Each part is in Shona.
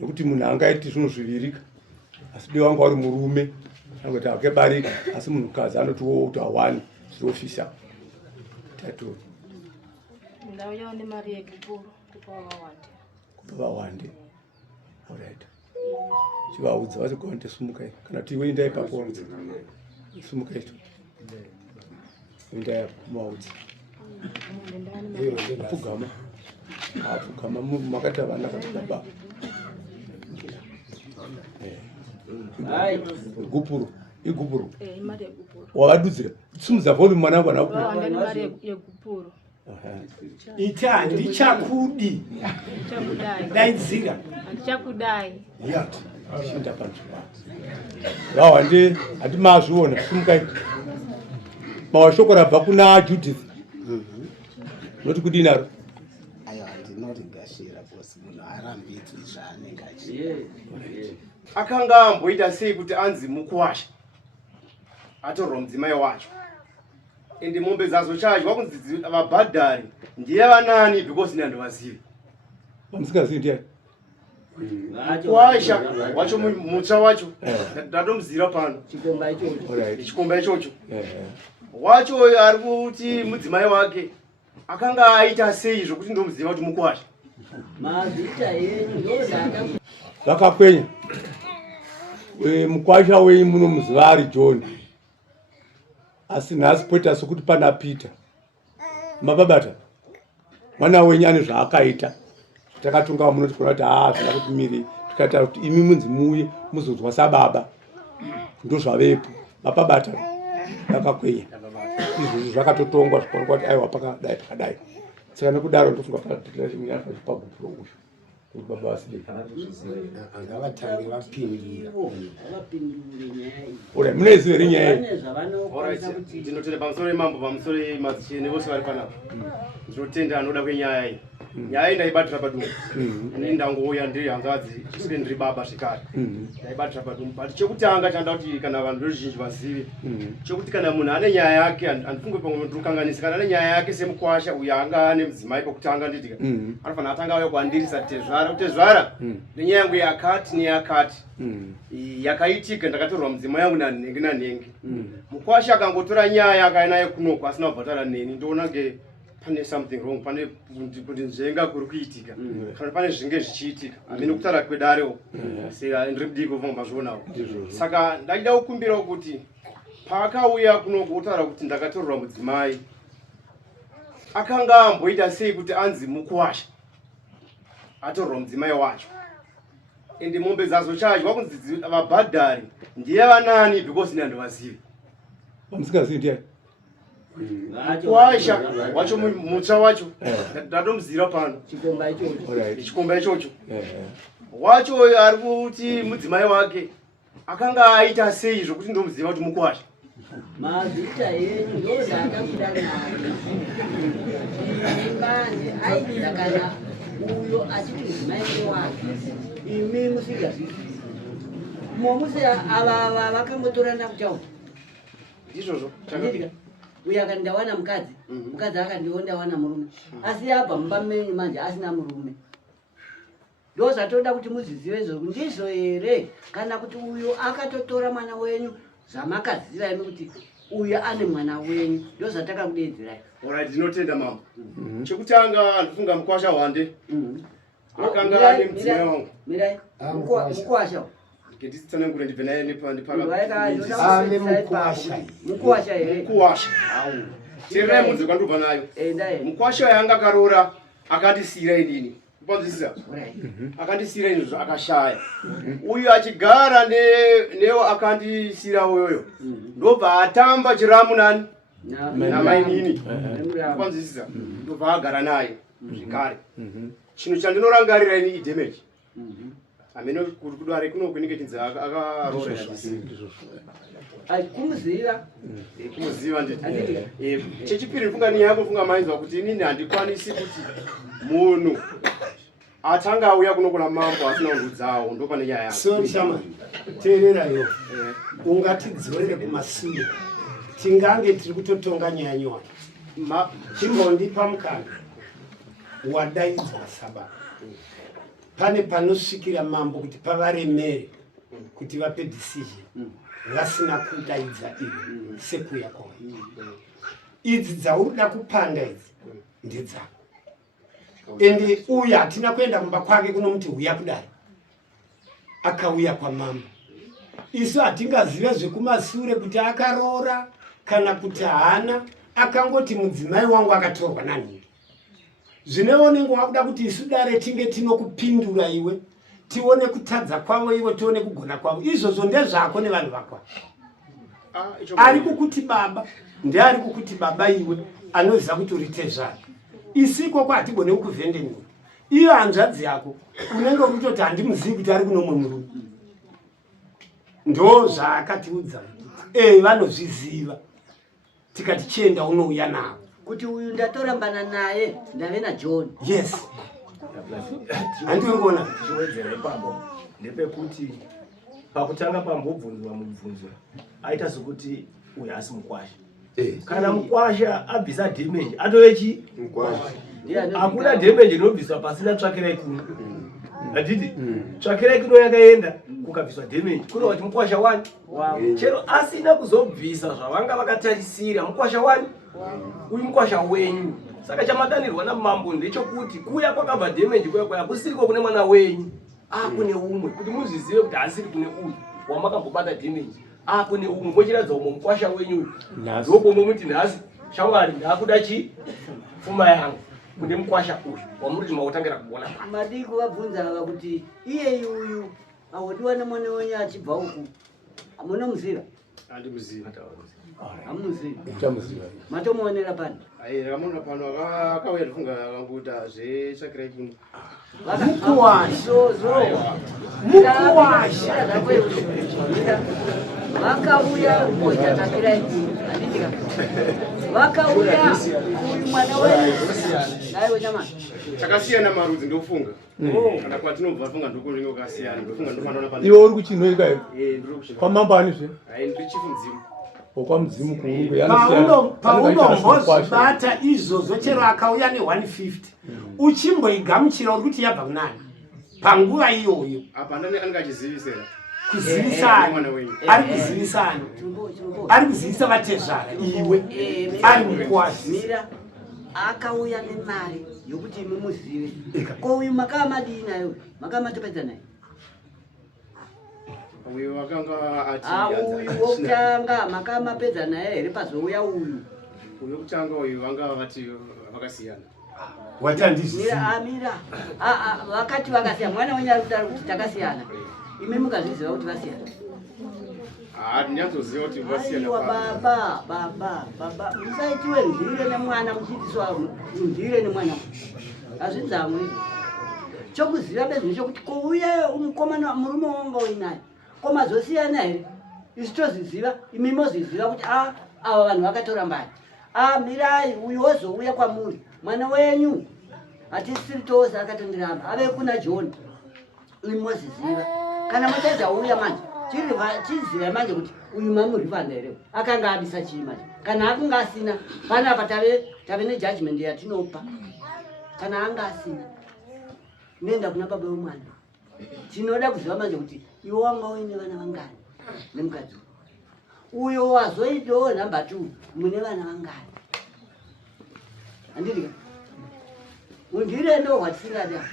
nekuti munhu angaiti zvinhu zviviri asi diwa wanga uri murume angoti akebarika asi munhukadzi anotiwo kuti awani zvinofisa tato ndau yao ne mari yekupuru kupa wande alright chivaudza vati konte sumuka kana kuti iwe enda ipapo sumuka ito enda maudzi apfugama makati avana kati baba igupuru wavadudzira simudza volume mwanangu yegupuru ita ndichakudi daidzira ndichakudai yati shinda panzvimbo vawande hati mazviona simukai mawashoko rabva kuna Judith noti kudinaro ayo handinoti gashira bosi munhu arambidzwi zvaanenge achiita akanga amboita sei kuti anzi mukuwasha atorwa mudzimai wacho ende mombe dzazo chadya kunzi vabhadhari ndiye vanani because ndandovazivi vamusingazivi ndiani kuwasha wacho mutsva wacho ndatomuzira pano chikomba ichocho wacho ari kuti mudzimai wake akanga aita sei zvokuti ndomuziva kuti mukuwasha vakakwenya mukwasha wenyu munomuziva ari John asi nhasi poita sokuti pana Peter mababata mwana wenyu ane zvaakaita takatonga munoti kuna kuti zvada kuti miri tikataura kuti imi munzi muuye muzonzwa sababa ndozvavepo mababata vakakwenya izvozvo zvakatotongwa zvikonwa kuti aiwa pakadai pakadai saka nekudaro ndofunga pagupuro uyu kuti baba vasidei angavatange vapindira ora munoiziva iri nyaya ndinotenda pamusoro yemambo pamusoro yemadzichene vose vari panapa ndinotenda anoda kwenyaya iyi nyaya iyi ndaibatira padumbu ane ndangouya ndiri hanzvadzi chisire ndiri baba zvikare ndaibatira padumbu but chekutanga chanda kuti kana vanhu veruzhinji vazive chekuti kana munhu ane nyaya yake handifunge pamwe ndinokanganisa kana ane nyaya yake semukwasha uyo anga ane mudzimai pokutanga nditika anofanira atanga auya kuandirisa kutezvara kutezvara nenyaya yangu yakati neyakati yakaitika ndakatorwa mudzimai yangu nanhenge nanhenge mukwasha akangotora nyaya akainaye kunoko asina kubvatara neni ndoona ge pane something wrong pane kuti nzvenga kuri kuitika kana pane zvinge zvichiitika amene kutaura kwedare saka ndiri kudiko vamazvionawo saka ndachida kukumbirawo kuti paakauya kunoko kutaura kuti ndakatorerwa mudzimai akanga amboita sei kuti anzi mukuwasha atorerwa mudzimai wacho ende mombe dzazo chadya kunzi vabhadhari ndiye vanani because ndandovazivi vamusingazivi ndiani kuwasha wacho mutsva wacho ndatomuzira pano chikomba ichocho wacho ari kuti mudzimai wake akanga aita sei zvokuti ndomuziva kuti mukuwasha mazita yenyu ndozvaakabuda nayo ibande aidira kana uyo achiti mudzimai wake imi musingazvizi momuse ava vakambotorana kutaura ndizvozvo uyo akati ndawana mukadzi mukadzi akandiwo ndawana murume asi abva mumba menyu manje asina murume ndozvatoda kuti muzvizive izvozvo ndizvo here kana kuti uyo akatotora mwana wenyu zvamakaziva imi kuti uyo ane mwana wenyu ndozvatakakudedzerai orit ndinotenda mambo chekutanga ndifunga mukwasha wande akanga ane mudzimai wangu mirai mukwasha nditsanangure ndibve naye mukwasha here mukuwasha teerai munze kwandobva nayo mukwasha yanga akaroora akandisiyira inini upanzwisisa akandisiyira ini akashaya uyu achigara newo akandisiyira uyoyo ndobva atamba chiramu nani namainini upanzwisisa ndobva agara naye zvekare chinhu chandinorangarira ini idamage amene kuri kudare kuno kunenge tinzi akaroora kumuziva kumuziva nditi chechipiri ndifunga ni yako funga mainzwa kuti inini handikwanisi kuti munhu atanga auya kunokona mambo asina undudzawo ndo pane nyaya so shama teererayo ungatidzorere kumashure tingange tiri kutotonga nyaya nyowani chimbondipa mukana wadaidzwa sabata pane panosvikira mambo kuti pavaremere kuti vape decision vasina kudaidza iwe sekuya kwawo. Idzi dzaurida kupanda idzi ndedzako. Ende uyu hatina kuenda kumba kwake kunomuti uya kudai. Akauya kwa mama. Isu hatingazive zvekumashure kuti akaroora kana kuti haana, akangoti mudzimai wangu akatorwa nanhingi. Zvineonengo wakuda kuti isu dare tinge tinokupindura iwe, tione kutadza kwavo iwe, tione kugona kwavo. Izvozvo ndezvako nevanhu vakwa. Ari kukuti baba, ndiari kukuti baba iwe, anoziva kuti urite zvake. Isiko kwa hatigone kukuvhendenura. Iyo hanzvadzi yako, unenge urikutoti handimuzivi kuti ari kuno mumwe murume. Ndo zvaakatiudza. Vanozviziva. Tikati chienda unouya navo. Kuti uyu ndatorambana naye ndave naJohn. Yes. Handingona chiwedzera ipapo ndepekuti pakutanga pambobvunzwa mubvunzo aita sokuti uyu asi mukwasha. Kana mukwasha abvisa damage atove chi mukwasha. Hakuna damage inobviswa pasina tsvakirai kuno. Handiti tsvakirai kuno yakaenda kukabviswa damage kureva kuti mukwasha wani. Chero asina kuzobvisa zvavanga vakatarisira mukwasha wani. Uyu mukwasha wenyu. Saka chamadanirwa namambo ndechokuti kuya kwakabva damage kuya kusiriko kune mwana wenyu. Kune umwe kuti muzvizive kuti asiri kune uyu wamakambobata damage. Kune umwe mochiradza umwe mukwasha wenyu. Ndoko momuti nhasi shamwari ndakuda chi pfuma yangu kune mukwasha uyu wamuri mautangira kuona. Madii kuvabvunza ava kuti iye uyu awodiwa nemwana wenyu achibva uku. Munomuziva? Handimuziva. Hamuziva? Tamuziva. Matomuonera pano? Ramona pano akauya ndifunga akangoita zvetsvakirai kuno. Mukuwasha. Mukuwasha. Vakauya kuita tsvakirai kuno. Vakauya uyu mwana wenyu. Naiwe nyamani. Takasiyana marudzi ndofunga. Kana kwatinobva funga ndokuringo kasiyana. Ndofunga ndofana pano. Iwe uri kuchinoika iwe? Ndiri kuchinoika. Kwamamba anizve? Ndiri chifu mudzimu. Kwa mzimu kuungu paunombozvibata izvozvo chero akauya ne150 uchimboigamuchira uri kuti yabva kunani panguva iyoyo. Apa anenge achizivisira Kuzivisana ari kuzivisana ari kuzivisa vatezvara iwe ari mukwasi. Mira akauya nemari yokuti mumuzive. Ko uyu makamadii nayo makamatopedza naye? uyu wakanga ati uyu wokutanga makamapedza naye here pazouya uyu wokutanga uyu vanga vati vakasiyana. Mira vakati vakasiyana mwana wenyu ari kutaura kuti takasiyana imi mukazviziva kuti vasiyana? Ndinyazoziva kuti vasiyana. Baba musaitiwe ndire nemwana muchiitiswa ndire nemwana hazvidzamwe chokuziva bezvino chokuti kouya mukomana murume wanga uinaye komazosiyana here isu toziziva imi moziziva kuti ava vanhu vakatora mbari. Mirai uyu wozouya kwamuri mwana wenyu hatisiri tose akatondiramba ave kuna John. Imi moziziva kana muchazauya manje chiziva manje kuti uyu mamurivana here akanga abisa chii manje kana akunga asina panapa tave nejudgment yatinopa. Kana anga asina nenda kuna baba wemwana tinoda kuziva manje kuti iwe wanga uine vana vangani nemukadzi uyo wazoitawo number 2 mune vana vangani. Handiti undire ndo watisingada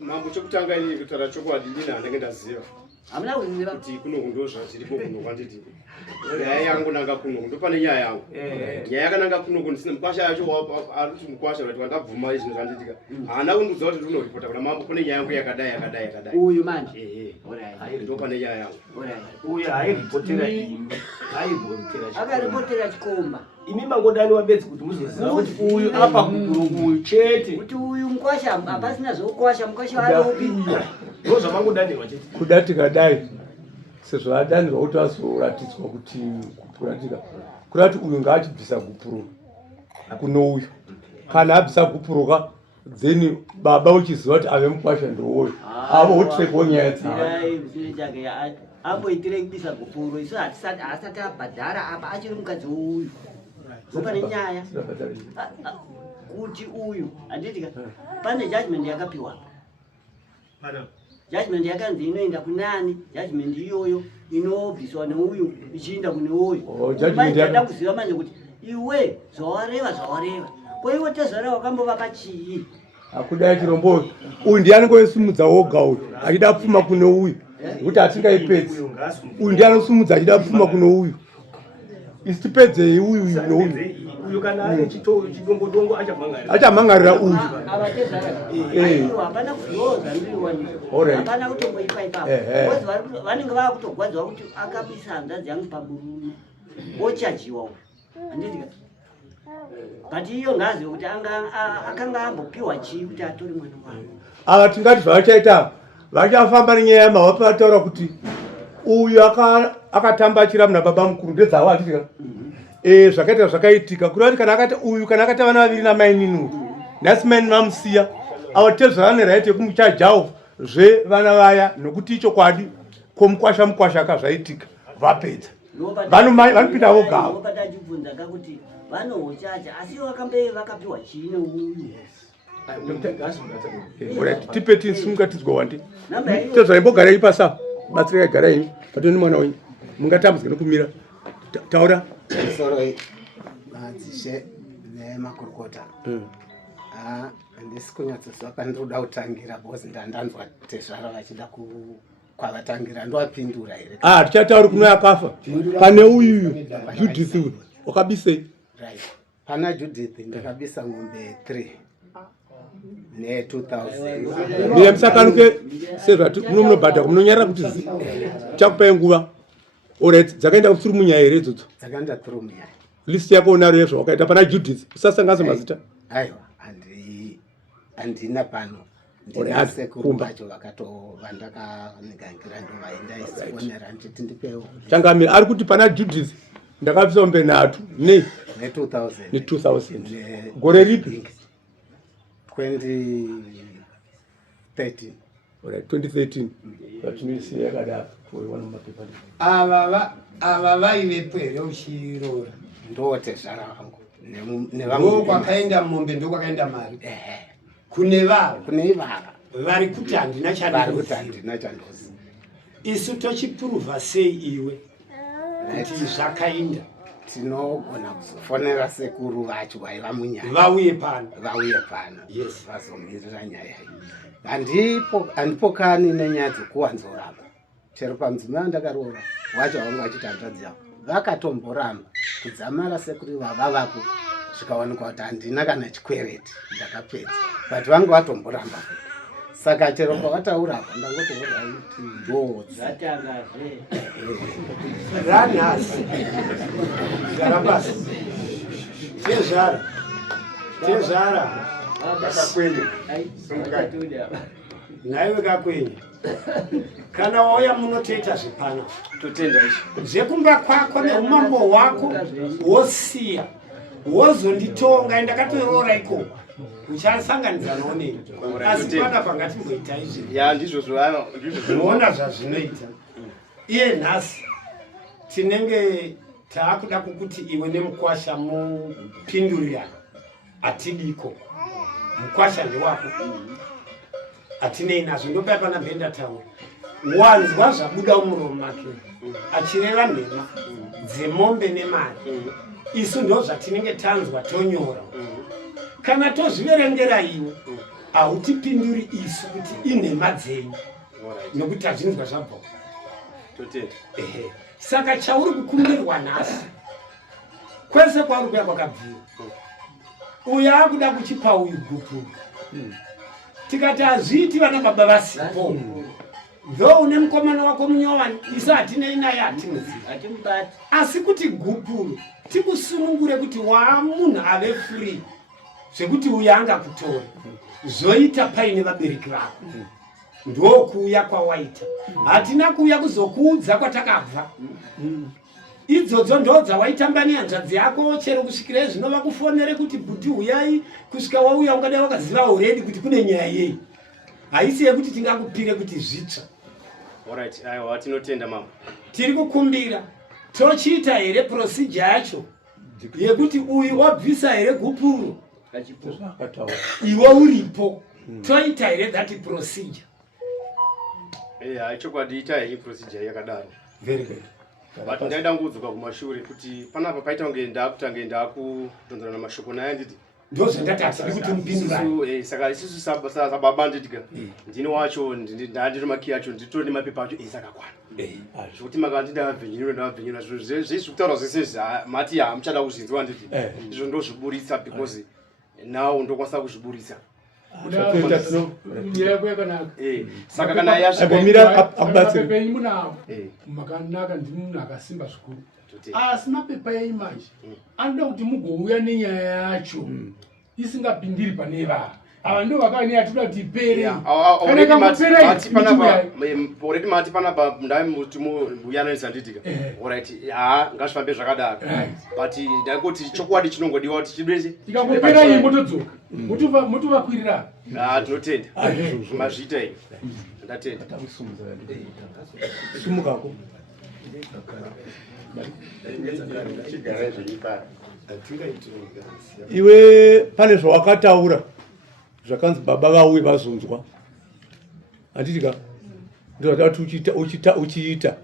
mambo chokutanga ini kutaura chokwadi ndina ndenge ndaziva. Hamuna kuziva kuti kuno ndozva zviripo kuno kwanditi nyaya yangu nanga kuno ndopane nyaya yangu nyaya yakananga kuno ndisina mukwasha yacho ari kuti mukwasha kuti wandabvuma izvi zvanditika haana kundudza kuti ndinozoripota kuna mambo kune nyaya yangu yakadai uyu manje ndopane nyaya yangu uyu hairipotera imi akaripotera chikomba imi mangodani wabedzi kuti muzoziva kuti uyu apa kuguru uyu chete kuti uyu mukwasha hapasina zvokukwasha mukwasha aropi ndo zvamangodanirwa chete kuda tikadai sezvo adanirwa kuti azoratidzwa kuti kupuratika kurati uyu ngaachibvisa gupuro kuno uyu kana abvisa gupuroka then baba uchiziva kuti ave mukwasha ndowoyo avo wotirekewo nyaya dzake amboitire kubisa gupuro isu hatisati abhadhara apa achiri mukadzi wouyu pane nyaya kuti uyu handitika pane judgment yakapiwa judgment yakanzi inoenda kunani, judgment iyoyo inobviswa neuyu ichienda kune uyu. Judgment kuziva manje kuti iwe zvawareva ko iwe tezara wakambovaka chii. Akudai chirombo uyu ndiani ngoisumudza woga uyu achida pfuma kune uyu kuti atingaipedzi. Uyu ndiani osumudza achida pfuma kune uyu. Isi tipedzei uyu nouyu. Uyu kana ari chidongodongo achamhangarira uyu. Hapana kuzoza ndiriwani. Hapana kutongoipa ipapo. Vanenge vakutogwadzwa kuti akabisa hanzvadzi yangu paburume ochajiwa uyu. Handiti but iyo ngazi kuti akanga ambopiwa chii kuti atore mwana wake. Ava tingati zvavachaita vachafamba nenyaya yemhava pavataura kuti uyu akatambachira muna baba mukuru ndedzawo achitika. Zvakaita zvakaitika kurati kana akati uyu kana akati vana vaviri namai nini nhasi mai vamusiya avatezvara neraiti yekumuchajawo zvevana vaya nokuti ichokwadi komukwasha akazvaitika vapedza vanopinda vogavo. Achibvunza kakuti vanohochacha asi vakapiwa chii neuyu. Tipe tisungatidzwa wandi tezvaimbogarai pasa batsira igarai patoni mwana wenyu mungatambudzika nokumira taura soro madzishe nemakurukota. Handisi kunyatsozwa pandinoda kutangira because ndandanzwa tezvara vachida kwavatangira ndovapindura here. Tichatauri kuno yakafa pane uyu Judith uyu wakabisei? Right. Pana Judith ndakabisa ng'ombe 3 ne 2000. Ndiye msakanuke sezvati munobhadha munonyarira kuti chakupai nguva. Alright, dzakaenda kusuru munyaya here idzodzo? Dzakaenda through munyaya. List yako unayo yezvawakaita pana Judith usasangasa mazita? Aiwa, handina pano. Ndina sekuru vacho vandakanigangira ndovaendaisonera nditi ndipewo. Changamira ari kuti pana Judith ndakabvisa ng'ombe 3 ne 2000. Gore ripi? 2013. Alright, 2013. Vatinisiya yakadaro kuona mapepa. Ava vaivepo here uchirora? Ndote zvara vangu. Nevamwe kwakaenda mombe ndokwakaenda mari. Kune ivava vari kuti handina chandozi. Isu tochipuruva sei iwe kuti zvakainda? Tinogona kuzofonera sekuru vacho vaiva munyaya vauye pano. Yes, vazomirira nyaya iyi. Handipokani nenyaya dzekuwanzoramba. Chero pamudzimai ndakaroora wacho vangu vachiti hanzvadzi yavo vakatomboramba kudzamara sekuru vavavapo zvikaonekwa kuti handina kana chikwereti ndakapedza but vangu vatomboramba. Saka chero pavataura apa ndangotouraiti ndodzi ranhasi zarapasi tezvara naiwe kakwenya kana wauya munotoita zvipano totenda izvo zvekumba kwako neumambo hwako wosiya wozonditonga ndakatoroora ikoko uchasanganidza noonei asi pana pangatimboita izvi ya ndizvo zvinoona zvazvinoita iye nhasi tinenge taakuda kukuti iwe nemukwasha mupindurirana atidiko mukwasha ndewako atinei nazvo ndopai pana mhenda taura wanzwa zvabuda muromo make achireva nhema dzemombe nemari isu ndo zvatinenge tanzwa tonyora kana tozviverengera iwe hautipinduri isu kuti inhema dzenyu nokuti hazvinzwa zvabhoka. Saka chauri kukumbirirwa nhasi kwese kwauri kuya kwakabviwa uyo akuda kuchipa uyu gupuru tikati hazviiti vana baba vasipo ndo une mukomana wako munyowani isu hatinei naye hatimubati asi kuti gupuru tikusunungure kuti waamunhu ave free zvekuti uyo angakutora zoita paine vabereki vako ndokuuya kwawaita hatina kuuya kuzokuudza kwatakabva idzodzo ndo dzawaitamba nehanzvadzi yako chero kusvikira zvino vakufonere kuti bhuti uyai kusvika wauya ungadai wakaziva already kuti kune nyaya yei haisi yekuti tingakupire kuti zvitsva. Alright, aiwa tinotenda mama. Tiri kukumbira tochiita here procedure yacho yekuti uyu wabvisa here gupuro iwe uripo toita here that procedure chokwadi itai procedure yakadaro. Very good. But ndaida ngudzuka kumashure kuti panapa paita kunge ndakutange kudonzana namashoko naye nditi Ndozo ndatati kuti mpindura. Saka isusu sababa nditika. Ndini wacho ndandiri maki yacho nditore nemapepa acho esakakwana. Zvekuti makandida ndavhenyura zvizvikutaura zvese mati hamuchada kuzvinzwa nditi. Izvo ndozviburitsa because now ndokwanisa kuzviburitsa. Saka kana yasvika mapepa imunawo makanaka ndimunhu akasimba zvikuru asi mapepa eimanje anoda kuti mugouya nenyaya yacho isingapindiri pane vava ava ndo vakane atoda kuti ipere already mati panapa ndamuyananisa nditika alright ngazvifambe zvakadaro but ndakuti chokwadi chinongodiwa kuti chidwese ikangopera iyi motodzoka motovakwirira tinotenda mazviita iyi ndatenda sumukako iwe pane zvawakataura zvakanzi baba vauye vazonzwa handitika ndozvatati uchiita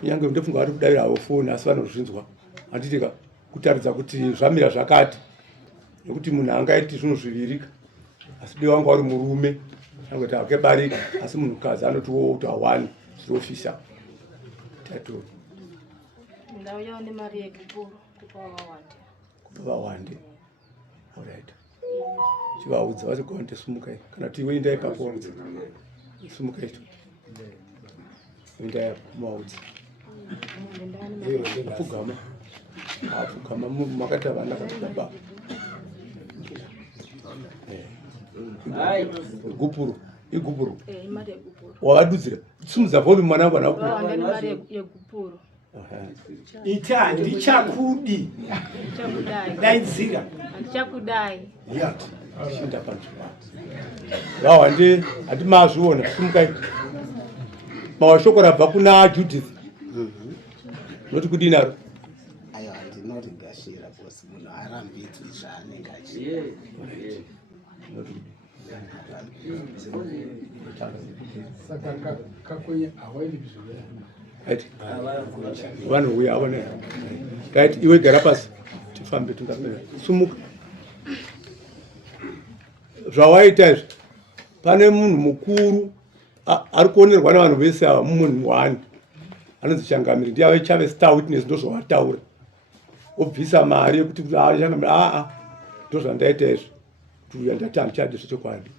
kunyange ndofunga vari kudavira havo foni asi vanozvinzwa handitika kutaridza kuti zvamira zvakati nekuti munhu angaiti zvinhu zviviri asi dei wanga uri murume angoti akebarika asi munhukadzi anotiwo kuti hawani zvinofisa tatori ndauyawo nemari yekupuro kupa vawande alright chivaudza vati gonde sumukai kana kuti iwe indai papo sumukai tu indai maudza apfugama makati avana kati baba igupuro imari yekupuro wavadudzira simudza volume mwanangu wawanda nemari yekupuro iti handichakudi daidzira handichakudai shinda panzvimbo vawande hati mazviona sumukai mawashoko rabva kuna Judith noti kudinaro ayo handinoringashira kosi munhu arambidzwi zvaanenge achiita saka kakwenye hawaendi kuzvivera vanouya avone right iwe gara pasi tifambe tungapera sumuka zvawaita izvi pane munhu mukuru ari kuonerwa navanhu vese ava mumunhu wani anonzi Changamire ndiye chave star witness ndozvawataura obvisa mari yekuti Changamire ndozvandaita izvi kuti uya ndati handichadi zvechokwadi